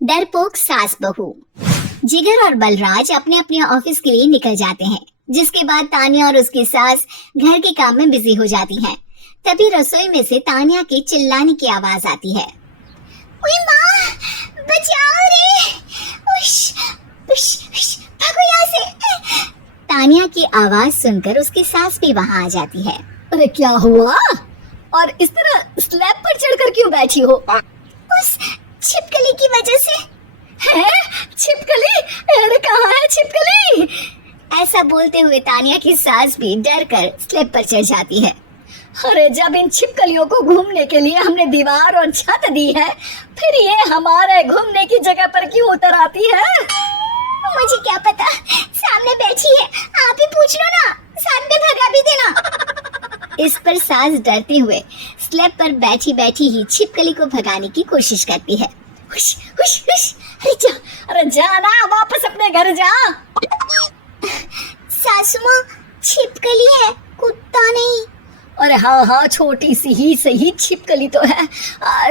डरपोक सास बहू। जिगर और बलराज अपने अपने ऑफिस के लिए निकल जाते हैं, जिसके बाद तानिया और उसकी सास घर के काम में बिजी हो जाती हैं। तभी रसोई में से तानिया के चिल्लाने की आवाज आती है। ओए माँ, बचाओ रे! उश, उश, उश, भागो यहाँ से! तानिया की आवाज सुनकर उसकी सास भी वहाँ आ जाती है। अरे क्या हुआ? और इस तरह स्लैब पर चढ़कर क्यों बैठी हो? उस छिपकली की वजह से। है? छिपकली? अरे कहाँ है छिपकली? ऐसा बोलते हुए तानिया की सास भी डर कर स्लैब पर चढ़ जाती है। अरे जब इन छिपकलियों को घूमने के लिए हमने दीवार और छत दी है, फिर ये हमारे घूमने की जगह पर क्यों उतर आती है? मुझे क्या पता, सामने बैठी है, आप ही पूछ लो ना, साथ में भगा भी देना। इस पर सास डरते हुए स्लैब पर बैठी बैठी ही छिपकली को भगाने की कोशिश करती है। हुश, हुश, हुश, अरे जा ना, वापस अपने घर जा। सासू माँ, छिपकली है, कुत्ता नहीं। अरे हाँ, छोटी सी ही सही छिपकली तो है,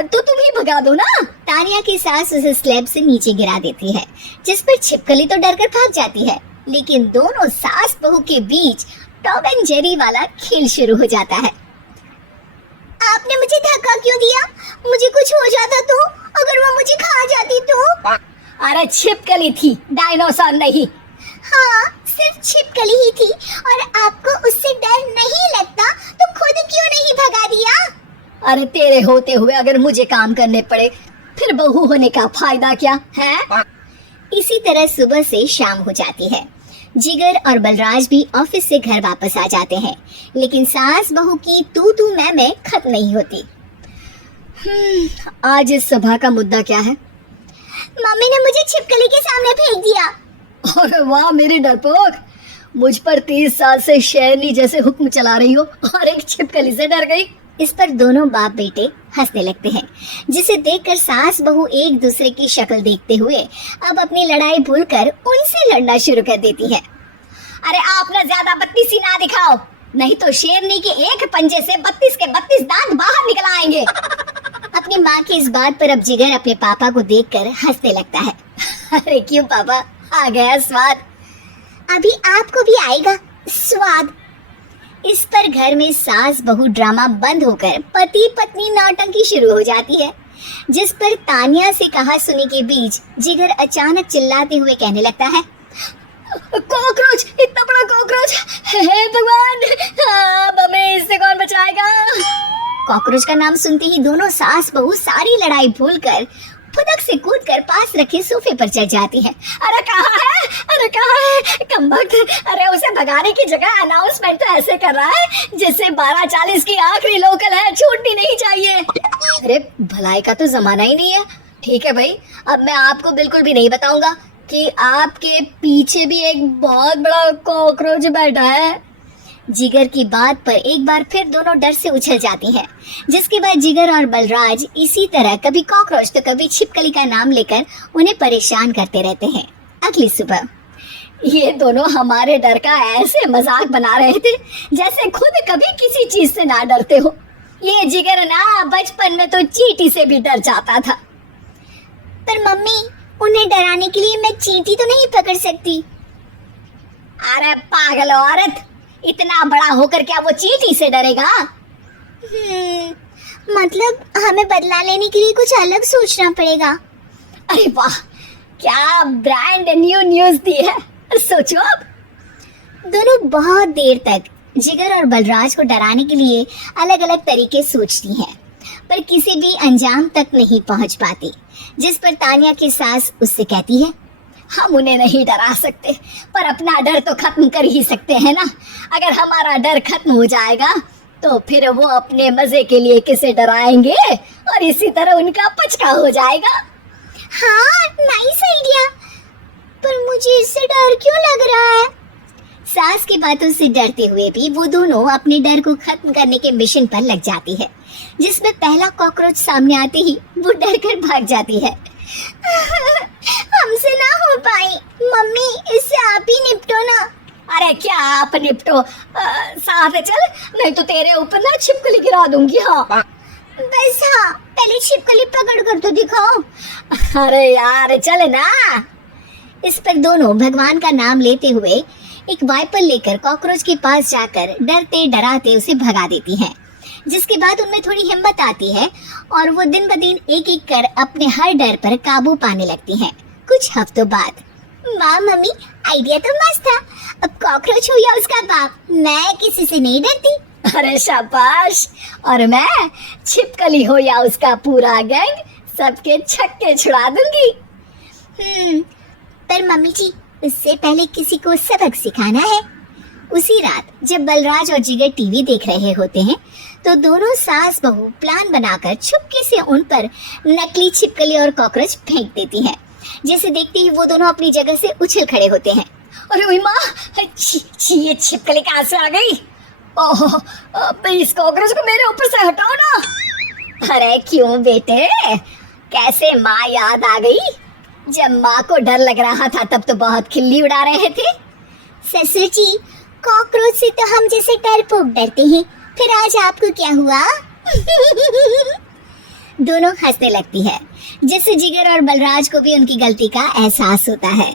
तो तुम ही भगा दो ना। तानिया की सास उसे स्लैब से नीचे गिरा देती है, जिस पर छिपकली तो डरकर भाग जाती है। लेकिन दोनों सास बहू के बीच टॉम एंड जेरी वाला खेल शुरू हो जाता है। आपने मुझे धक्का क्यों दिया? मुझे कुछ हो जाता तो? अगर वो मुझे खा जाती तो? अरे छिपकली थी, डायनासोर नहीं। हाँ, सिर्फ छिपकली ही थी, और आपको उससे डर नहीं लगता तो खुद क्यों नहीं भगा दिया? अरे तेरे होते हुए अगर मुझे काम करने पड़े, फिर बहू होने का फायदा क्या है? इसी तरह सुबह से शाम हो जाती है। जिगर और बलराज भी ऑफिस से घर वापस आ जाते हैं, लेकिन सास बहू की तू मैं खत्म नहीं होती। आज इस सभा का मुद्दा क्या है? मम्मी ने मुझे छिपकली के सामने फेंक दिया। अरे वाह मेरी डरपोक, मुझ पर 30 साल से शेरनी जैसे हुक्म चला रही हो और एक छिपकली से डर गई। इस पर दोनों बाप बेटे हंसने लगते हैं, जिसे देखकर सास बहू एक दूसरे की शक्ल देखते हुए अब अपनी लड़ाई भूलकर उनसे लड़ना शुरू कर देती है। अरे आप ना ज्यादा बत्तीसी ना दिखाओ, नहीं तो शेरनी के एक पंजे से 32 के 32 दांत बाहर निकल आएंगे। अपनी माँ की इस बात पर अब जिगर अपने पापा को देखकर हंसने लगता है। अरे क्यों पापा, आ गया स्वाद। अभी आपको भी आएगा स्वाद। इस पर घर में सास बहू ड्रामा बंद होकर पति पत्नी नौटंकी शुरू हो जाती है, जिस पर तानिया से कहा सुनी के बीच जिगर अचानक चिल्लाते हुए कहने लगता है। कॉकरोच, इतना बड़ा कॉकरोच! हे भगवान, अब हमें इससे कौन बचाएगा? कॉकरोच का नाम सुनते ही दोनों सास बहू सारी लड़ाई भूलकर फुदक से कूदकर पास रखे सोफे पर चढ़ जाती है। अरे कहाँ है? अरे कहाँ है कमबख्त? अरे उसे भगाने की जगह अनाउंसमेंट तो ऐसे कर रहा है जैसे 12:40 की आखिरी लोकल है, छूटनी नहीं चाहिए। अरे भलाई का तो जमाना ही नहीं है। ठीक है भाई, अब मैं आपको बिल्कुल भी नहीं बताऊंगा कि आपके पीछे भी एक बहुत बड़ा कॉकरोच बैठा है। जिगर की बात पर एक बार फिर दोनों डर से उछल जाती हैं, जिसके बाद जिगर और बलराज इसी तरह कभी कॉकरोच तो कभी छिपकली का नाम लेकर उन्हें परेशान करते रहते हैं। अगली सुबह ये दोनों हमारे डर का ऐसे मजाक बना रहे थे जैसे खुद कभी किसी चीज से ना डरते हो। ये जिगर ना बचपन में तो चींटी से भी डर जाता था। पर मम्मी, उन्हें डराने के लिए मैं चींटी तो नहीं पकड़ सकती। अरे पागल औरत, इतना बड़ा होकर क्या वो चींटी से डरेगा? मतलब हमें बदला लेने के लिए कुछ अलग सोचना पड़ेगा। अरे वाह, क्या ब्रांड न्यू न्यूज दी है। सोचो अब। दोनों बहुत देर तक जिगर और बलराज को डराने के लिए अलग अलग तरीके सोचती हैं, पर किसी भी अंजाम तक नहीं पहुंच पाती। जिस पर तानिया की सास उससे कहती है। हम उन्हें नहीं डरा सकते, पर अपना डर तो खत्म कर ही सकते हैं ना। अगर हमारा डर खत्म हो जाएगा तो फिर वो अपने मजे के लिए किसे डराएंगे और इसी तरह उनका पचका हो जाएगा। हाँ, नाइस आइडिया, पर मुझे इससे डर क्यों लग रहा है? सास की बातों से डरते हुए भी वो दोनों अपने डर को खत्म करने के मिशन पर लग जाती है, जिसमें पहला कॉकरोच सामने आते ही वो डर कर भाग जाती है। हमसे ना हो पाई मम्मी, इससे आप ही निपटो ना। अरे क्या आप निपटो, साथ चल, नहीं तो तेरे ऊपर ना छिपकली गिरा दूंगी। हाँ बस हाँ, पहले छिपकली पकड़ कर तो दिखाओ। अरे यार चल ना। इस पर दोनों भगवान का नाम लेते हुए एक वाइपर लेकर कॉकरोच के पास जाकर डरते डराते उसे भगा देती हैं। जिसके बाद उनमें थोड़ी हिम्मत आती है और वो दिन ब दिन एक एक कर अपने हर डर पर काबू पाने लगती हैं। कुछ हफ्तों बाद, वाह मम्मी, आइडिया तो मस्त था। अब कॉकरोच हो या उसका बाप, मैं किसी से नहीं डरती। अरे शाबाश। और मैं छिपकली हो या उसका पूरा गैंग, सबके छक्के छुड़ा दूंगी। पर मम्मी जी, उससे पहले किसी को सबक सिखाना है। उसी रात जब बलराज और जिगर टीवी देख रहे होते हैं तो दोनों सास बहू प्लान बनाकर छुपके से उन पर नकली छिपकली और कॉकरोच फेंक देती हैं। जिसे देखते ही वो दोनों अपनी जगह से उछल खड़े होते हैं। अरे ओए माँ, ये छिपकली कहाँ से आ गई? ओह, अब इस कॉकरोच को मेरे ऊपर से हटाओ ना। अरे क्यों बेटे, कैसे माँ याद आ गई? जब माँ को डर लग रहा था तब तो बहुत खिल्ली उड़ा रहे थे। ससुर जी, कॉकरोच से तो हम जैसे डरपोक डरते हैं, फिर आज आपको क्या हुआ? दोनों हंसने लगती है, जिससे जिगर और बलराज को भी उनकी गलती का एहसास होता है।